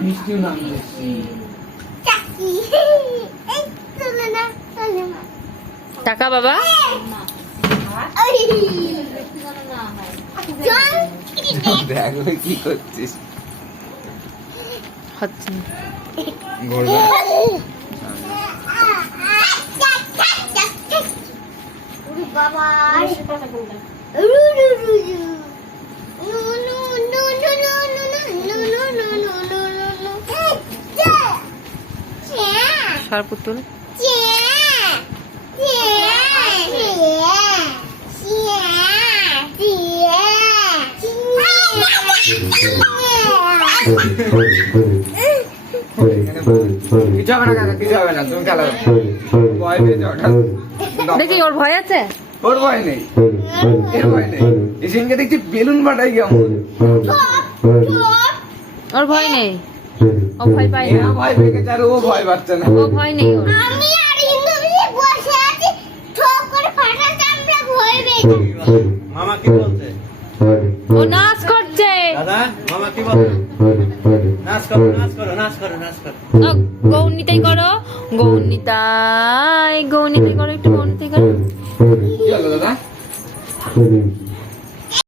বৃষ্টিও নামছে। টাকা বাবা দেখো কি করছিস হচ্ছে না। বাবা সরপুতুল কিছু হবে না কাকা, কিছু হবে না, তুমি খেলো। ভয় পেয়ে যাও, খেলো। দেখি ওর ভয় আছে। ওর ভয় নেই, এর ভয় নেই। এসিনকে দেখছি বেলুন ফাটাই কেমন। ওর ভয় নেই, ও ভয় পায় না। এরা ভয় পেয়ে গেছে আর ও ভয় পাচ্ছে না। ও ভয় নেই ওর। আমি আর হিন্দু মিলে বসে আছি, ঠোক করে ফাটাতে আমরা ভয় পেয়ে গেছি। মামা কি বলছে? ও নাচ করছে। দাদা মামা কি বলছে? নাচ করো নাচ করো নাচ করো নাচ করো। ও, গৌরনীতাই করো, গৌরনীতাই, গৌরনীতাই করো, একটু গৌরনীতাই করো। কি হলো দাদা?